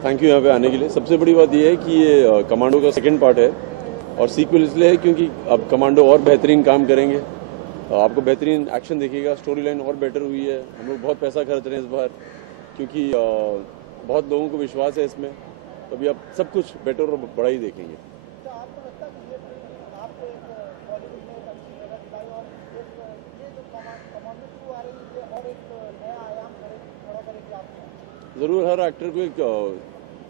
Thank you यहाँ पे आने के लिए। सबसे बड़ी बात यह है कि ये कमांडो का सेकंड पार्ट है और सीक्वल इसलिए है क्योंकि अब कमांडो और बेहतरीन काम करेंगे। आपको बेहतरीन एक्शन देखिएगा, स्टोरी लाइन और बेटर हुई है। हम लोग बहुत पैसा खर्च रहे हैं इस बार क्योंकि बहुत लोगों को विश्वास है इसमें, तो अभी आप सब कुछ बेटर और बड़ा ही देखेंगे। ज़रूर हर एक्टर को एक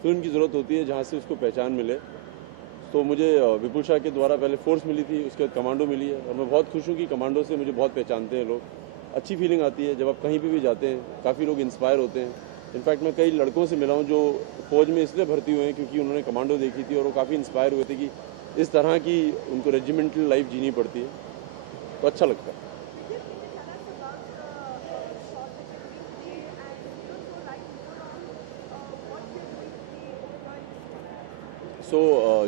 फिल्म की ज़रूरत होती है जहाँ से उसको पहचान मिले। तो मुझे विपुल शाह के द्वारा पहले फोर्स मिली थी, उसके बाद कमांडो मिली है और मैं बहुत खुश हूँ कि कमांडो से मुझे बहुत पहचानते हैं लोग। अच्छी फीलिंग आती है जब आप कहीं पे भी जाते हैं, काफ़ी लोग इंस्पायर होते हैं। इनफैक्ट मैं कई लड़कों से मिला हूँ जो फौज में इसलिए भर्ती हुए हैं क्योंकि उन्होंने कमांडो देखी थी और वो काफ़ी इंस्पायर हुए थे कि इस तरह की उनको रेजिमेंटल लाइफ जीनी पड़ती है, तो अच्छा लगता है।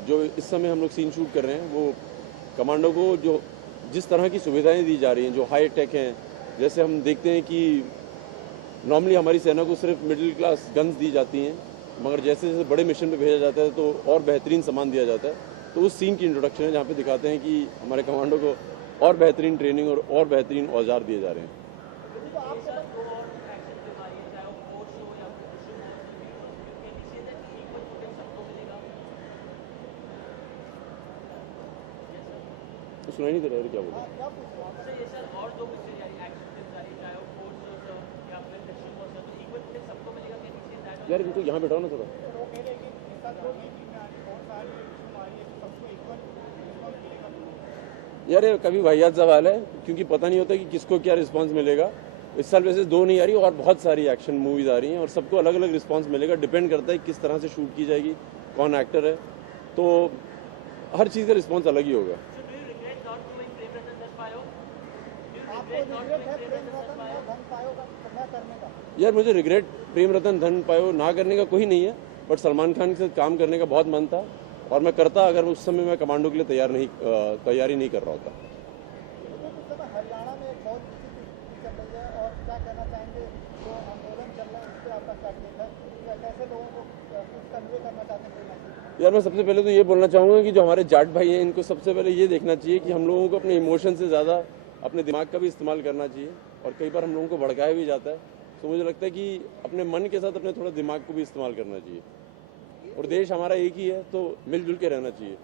जो इस समय हम लोग सीन शूट कर रहे हैं वो कमांडो को जो जिस तरह की सुविधाएं दी जा रही हैं, जो हाई टेक हैं, जैसे हम देखते हैं कि नॉर्मली हमारी सेना को सिर्फ मिडिल क्लास गन्स दी जाती हैं, मगर जैसे जैसे बड़े मिशन पे भेजा जाता है तो और बेहतरीन सामान दिया जाता है। तो उस सीन की इंट्रोडक्शन है जहाँ पे दिखाते हैं कि हमारे कमांडो को और बेहतरीन ट्रेनिंग और बेहतरीन औजार दिए जा रहे हैं। तो सुनाई नहीं दे रहा है क्या बोल रहे यार, इनको यहाँ बैठाओ ना थोड़ा। यार ये कभी वाहियात सवाल है क्योंकि पता नहीं होता कि किसको क्या रिस्पांस मिलेगा। इस साल वैसे 2 नहीं आ रही और बहुत सारी एक्शन मूवीज आ रही हैं और सबको अलग अलग रिस्पांस मिलेगा। डिपेंड करता है किस तरह से शूट की जाएगी, कौन एक्टर है, तो हर चीज़ का रिस्पांस अलग ही होगा। यार मुझे रिग्रेट प्रेम रतन धन पायो ना करने का कोई नहीं है, बट सलमान खान के साथ काम करने का बहुत मन था और मैं करता अगर उस समय मैं कमांडो के लिए तैयारी नहीं कर रहा होता। हरियाणा में एक बहुत चल रही है और क्या कहना चाहेंगे, जो आंदोलन चल रहा है उस पर आपका क्या टेक है, कैसे लोगों को कन्वे करना चाहते हैं? यार मैं सबसे पहले तो ये बोलना चाहूँगा कि जो हमारे जाट भाई हैं इनको सबसे पहले ये देखना चाहिए कि हम लोगों को अपने इमोशन से ज़्यादा अपने दिमाग का भी इस्तेमाल करना चाहिए और कई बार हम लोगों को भड़काया भी जाता है। तो मुझे लगता है कि अपने मन के साथ अपने थोड़ा दिमाग को भी इस्तेमाल करना चाहिए और देश हमारा एक ही है तो मिलजुल के रहना चाहिए।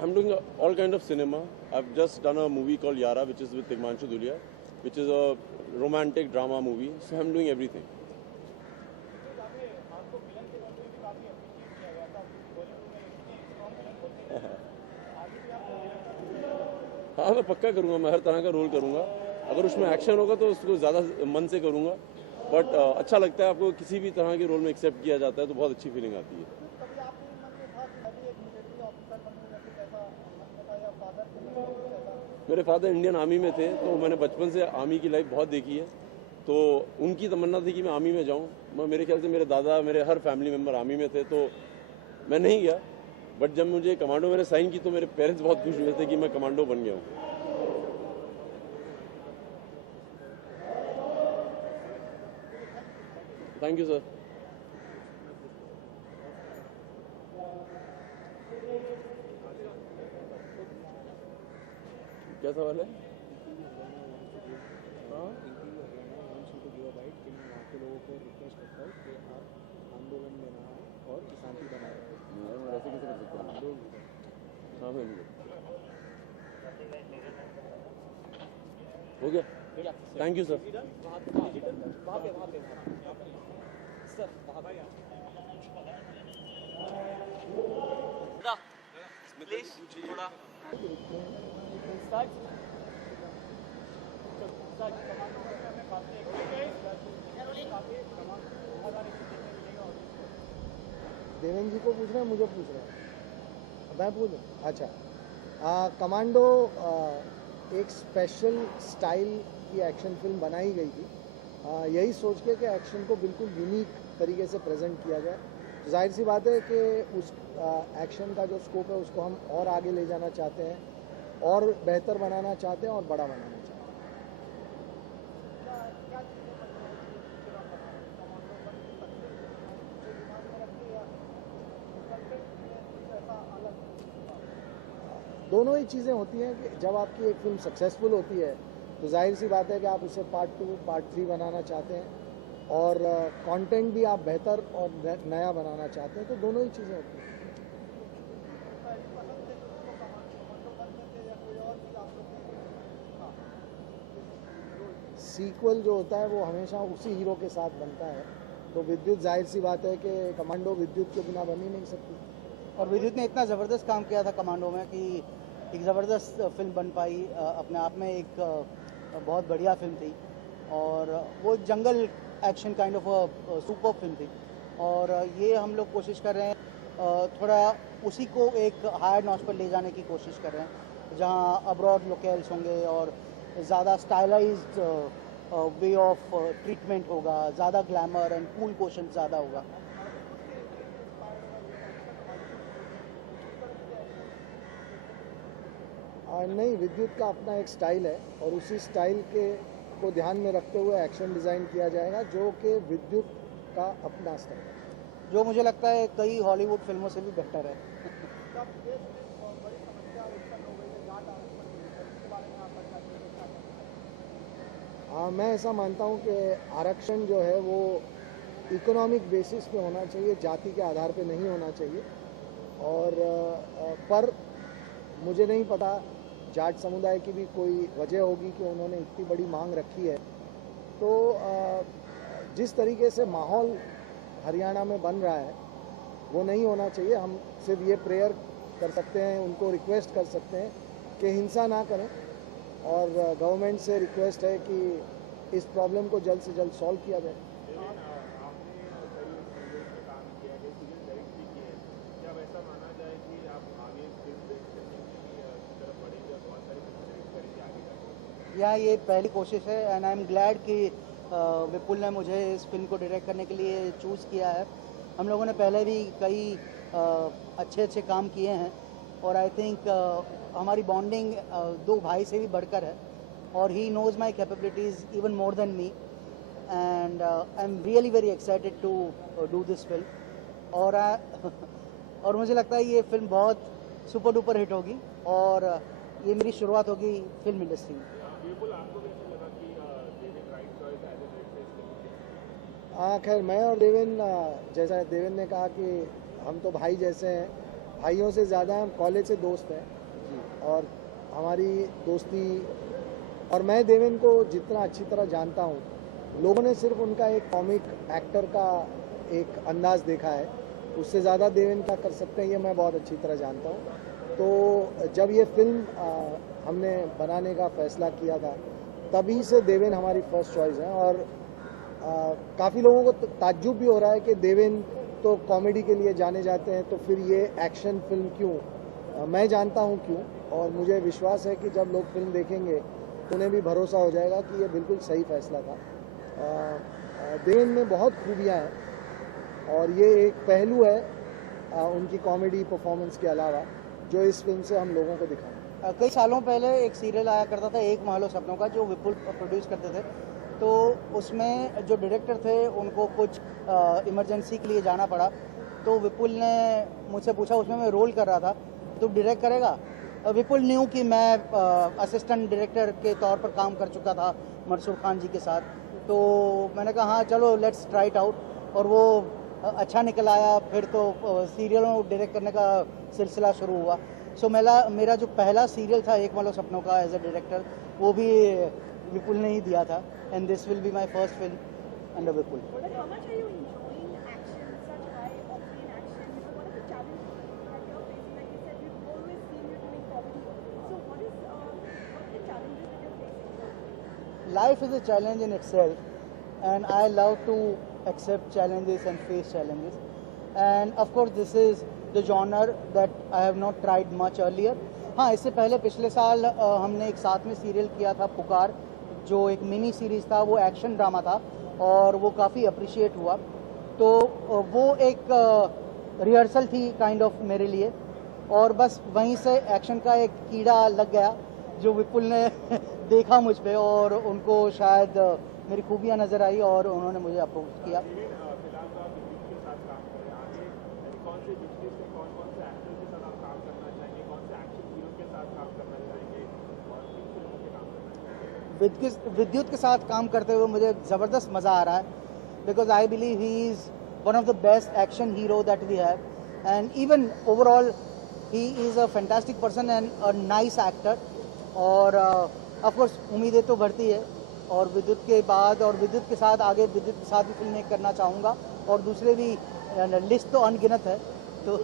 I'm doing all kind of cinema. I've just done a movie called Yara, which is with Tigmanshu Dhulia, which is a romantic drama movie. So I'm doing everything. हाँ मैं पक्का करूँगा, मैं हर तरह का रोल करूँगा। अगर उसमें एक्शन होगा तो उसको ज़्यादा मन से करूँगा, बट अच्छा लगता है। आपको किसी भी तरह के रोल में एक्सेप्ट किया जाता है तो बहुत अच्छी फीलिंग आती है। मेरे फादर इंडियन आर्मी में थे तो मैंने बचपन से आर्मी की लाइफ बहुत देखी है, तो उनकी तमन्ना थी कि मैं आर्मी में जाऊँ। मेरे ख्याल से मेरे दादा, मेरे हर फैमिली मेम्बर आर्मी में थे, तो मैं नहीं गया। बट जब मुझे कमांडो मैंने साइन की तो मेरे पेरेंट्स बहुत खुश हुए थे कि मैं कमांडो बन गया हूँ। Thank you sir. क्या सवाल है? हाँ लोगों को रिक्वेस्ट करता हूँ कि आप आंदोलन में ना और शांति बनाए रखें। वैसे कैसे कर सकते हैं? हाँ मैं हो गया। Thank you sir. थोड़ा देवेंद्र जी को पूछ रहे हैं, मुझे पूछ रहे हैं, मैं पूछूं? अच्छा, कमांडो एक स्पेशल स्टाइल की एक्शन फिल्म बनाई गई थी, यही सोच के कि एक्शन को बिल्कुल यूनिक तरीके से प्रेजेंट किया जाए तो जाहिर सी बात है कि उस एक्शन का जो स्कोप है उसको हम और आगे ले जाना चाहते हैं, और बेहतर बनाना चाहते हैं और बड़ा बनाना चाहते हैं। दोनों ही चीज़ें होती हैं कि जब आपकी एक फिल्म सक्सेसफुल होती है तो जाहिर सी बात है कि आप उसे पार्ट 2 पार्ट 3 बनाना चाहते हैं, और कंटेंट भी आप बेहतर और नया बनाना चाहते हैं, तो दोनों ही चीज़ें होती हैं। सीक्वल जो होता है वो हमेशा उसी हीरो के साथ बनता है, तो विद्युत जाहिर सी बात है कि कमांडो विद्युत के बिना बन ही नहीं सकती। और विद्युत ने इतना ज़बरदस्त काम किया था कमांडो में कि एक ज़बरदस्त फिल्म बन पाई, अपने आप में एक बहुत बढ़िया फिल्म थी, और वो जंगल action kind of super film थी, और ये हम लोग कोशिश कर रहे हैं थोड़ा उसी को एक हायर नॉच पर ले जाने की कोशिश कर रहे हैं, जहाँ अब्रॉड लोकेल्स होंगे और ज़्यादा स्टाइलाइज्ड वे ऑफ ट्रीटमेंट होगा, ज़्यादा ग्लैमर एंड कूल क्वेश्चन ज़्यादा होगा। नहीं, विद्युत का अपना एक स्टाइल है और उसी स्टाइल के को ध्यान में रखते हुए एक्शन डिज़ाइन किया जाएगा, जो कि विद्युत का अपना स्टाइल है, जो मुझे लगता है कई हॉलीवुड फिल्मों से भी बेहतर है। हाँ, मैं ऐसा मानता हूँ कि आरक्षण जो है वो इकोनॉमिक बेसिस पे होना चाहिए, जाति के आधार पे नहीं होना चाहिए। और पर मुझे नहीं पता, जाट समुदाय की भी कोई वजह होगी कि उन्होंने इतनी बड़ी मांग रखी है। तो जिस तरीके से माहौल हरियाणा में बन रहा है वो नहीं होना चाहिए। हम सिर्फ ये प्रेयर कर सकते हैं, उनको रिक्वेस्ट कर सकते हैं कि हिंसा ना करें, और गवर्नमेंट से रिक्वेस्ट है कि इस प्रॉब्लम को जल्द से जल्द सॉल्व किया जाए। यहाँ ये पहली कोशिश है, एंड आई एम ग्लैड कि विपुल ने मुझे इस फिल्म को डायरेक्ट करने के लिए चूज़ किया है। हम लोगों ने पहले भी कई अच्छे काम किए हैं, और आई थिंक हमारी बॉन्डिंग दो भाई से भी बढ़कर है, और he knows my capabilities even more than me, and I am really very excited to do this film. और मुझे लगता है ये फिल्म बहुत सुपर डुपर हिट होगी, और ये मेरी शुरुआत होगी फिल्म इंडस्ट्री में। हाँ, खैर मैं और देवेन, जैसा देवेन ने कहा कि हम तो भाई जैसे हैं, भाइयों से ज़्यादा हम कॉलेज से दोस्त हैं, और हमारी दोस्ती, और मैं देवेन को जितना अच्छी तरह जानता हूँ, लोगों ने सिर्फ उनका एक कॉमिक एक्टर का एक अंदाज देखा है, उससे ज़्यादा देवेन क्या कर सकते हैं ये मैं बहुत अच्छी तरह जानता हूँ। तो जब ये फिल्म हमने बनाने का फैसला किया था, तभी से देवेन हमारी फर्स्ट चॉइस है, और काफ़ी लोगों को ताज्जुब भी हो रहा है कि देवेन तो कॉमेडी के लिए जाने जाते हैं, तो फिर ये एक्शन फिल्म क्यों। मैं जानता हूँ क्यों, और मुझे विश्वास है कि जब लोग फिल्म देखेंगे तो उन्हें भी भरोसा हो जाएगा कि ये बिल्कुल सही फैसला था। देवेन में बहुत खूबियाँ हैं, और ये एक पहलू है उनकी कॉमेडी परफॉर्मेंस के अलावा जो इस फिल्म से हम लोगों को दिखाएं। कई सालों पहले एक सीरियल आया करता था, एक महल सपनों का, जो विपुल प्रोड्यूस करते थे। तो उसमें जो डायरेक्टर थे उनको कुछ इमरजेंसी के लिए जाना पड़ा, तो विपुल ने मुझसे पूछा, उसमें मैं रोल कर रहा था, तो डायरेक्ट करेगा। विपुल न्यू कि मैं असिस्टेंट डायरेक्टर के तौर पर काम कर चुका था मंसूर खान जी के साथ, तो मैंने कहा हाँ चलो लेट्स ट्राई इट आउट, और वो अच्छा निकल आया। फिर तो सीरियलों डायरेक्ट करने का सिलसिला शुरू हुआ। सो मेरा जो पहला सीरियल था एक महल सपनों का एज ए डायरेक्टर, वो भी विपुल ने ही दिया था, and this will be my first film under Vipul. Life is a challenge in itself, and I love to accept challenges and face challenges. And of course, this is the genre that I have not tried much earlier. हाँ, इससे पहले पिछले साल हमने एक साथ में serial किया था पुकार, जो एक मिनी सीरीज़ था, वो एक्शन ड्रामा था, और वो काफ़ी अप्रिशिएट हुआ। तो वो एक रिहर्सल थी काइंड ऑफ मेरे लिए, और बस वहीं से एक्शन का एक कीड़ा लग गया जो विपुल ने देखा मुझ पे, और उनको शायद मेरी खूबियाँ नज़र आई और उन्होंने मुझे अप्रोच किया। विद्युत के साथ काम करते हुए मुझे ज़बरदस्त मज़ा आ रहा है, because I believe he is one of the best action hero that we have, and even overall he is a fantastic person and a nice actor. और ऑफ कोर्स उम्मीदें तो बढ़ती है, और विद्युत के बाद और विद्युत के साथ आगे विद्युत के साथ भी फिल्में करना चाहूँगा, और दूसरे भी लिस्ट तो अनगिनत है। तो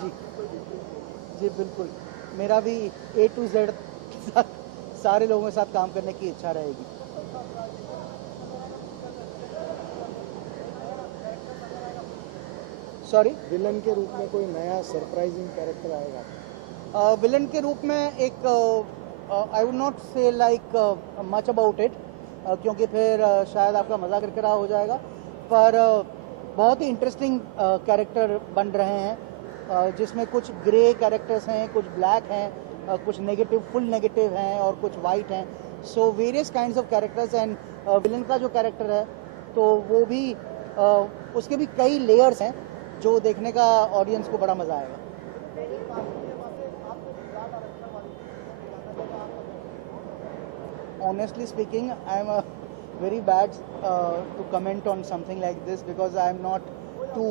जी जी बिल्कुल, मेरा भी A to Z के साथ सारे लोगों के साथ काम करने की इच्छा रहेगी। सॉरी, विलन के रूप में कोई नया सरप्राइजिंग कैरेक्टर आएगा? विलन के रूप में एक आई वुड नॉट से लाइक मच अबाउट इट, क्योंकि फिर शायद आपका मजाक किरकिरा हो जाएगा, पर बहुत ही इंटरेस्टिंग कैरेक्टर बन रहे हैं, जिसमें कुछ ग्रे कैरेक्टर्स हैं, कुछ ब्लैक हैं, कुछ नेगेटिव फुल नेगेटिव हैं और कुछ वाइट हैं। So various kinds of characters, and villain का जो कैरेक्टर है तो वो भी उसके भी कई लेयर्स हैं जो देखने का ऑडियंस को बड़ा मज़ा आएगा। Honestly speaking, I am very bad to comment on something like this because I am not too.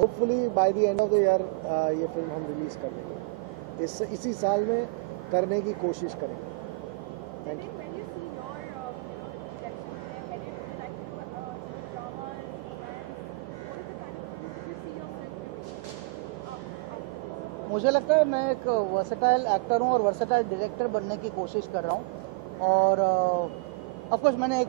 Hopefully by the end of the year ये फिल्म हम रिलीज कर देंगे, इसी साल में करने की कोशिश करेंगे। Thank you. मुझे लगता है मैं एक वर्सेटाइल एक्टर हूँ और वर्सेटाइल डायरेक्टर बनने की कोशिश कर रहा हूँ, और ऑफ कोर्स मैंने एक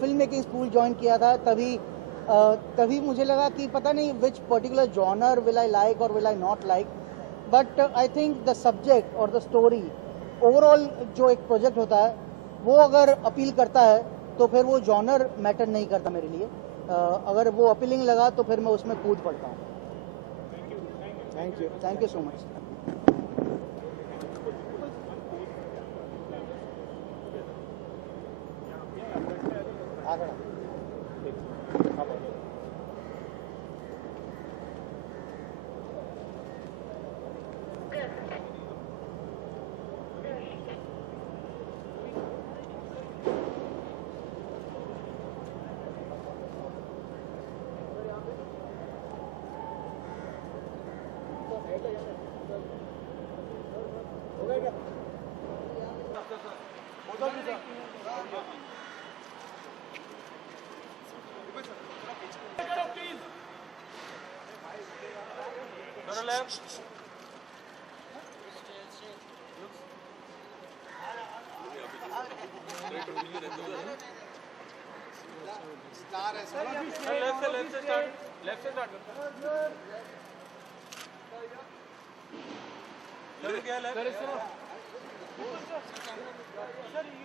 फिल्म मेकिंग स्कूल ज्वाइन किया था, तभी मुझे लगा कि पता नहीं which particular genre will I like और will I not like, but I think the subject और द स्टोरी ओवरऑल जो एक प्रोजेक्ट होता है वो अगर अपील करता है तो फिर वो जॉनर मैटर नहीं करता मेरे लिए। अगर वो अपीलिंग लगा तो फिर मैं उसमें कूद पड़ता हूँ। Thank you so much.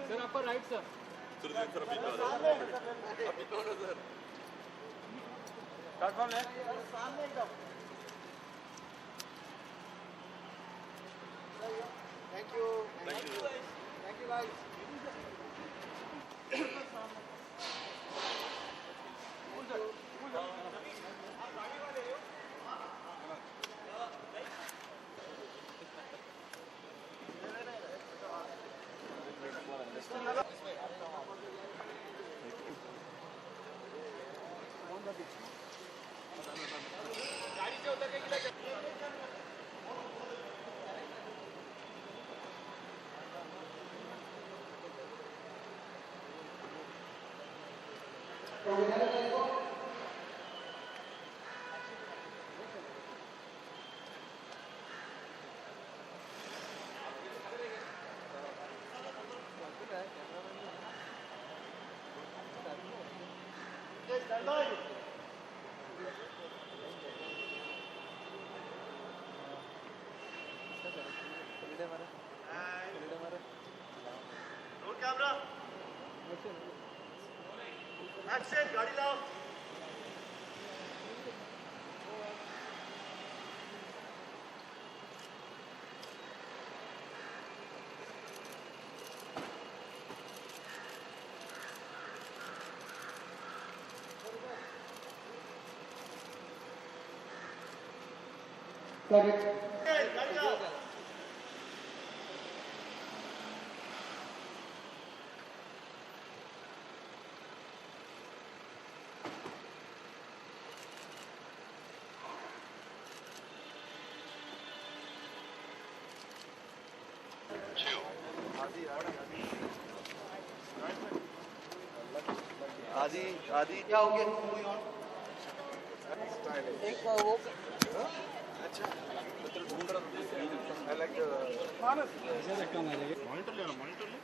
Sir आपका राइट सर। प्लेटफॉर्म है सामने एकदम। Thank you guys. एक्शन गाड़ी लाओ Plug it. गाड़ी लाओ आदि आदि क्या हो गया एक वो मॉनिटर लेना मॉनिटर ले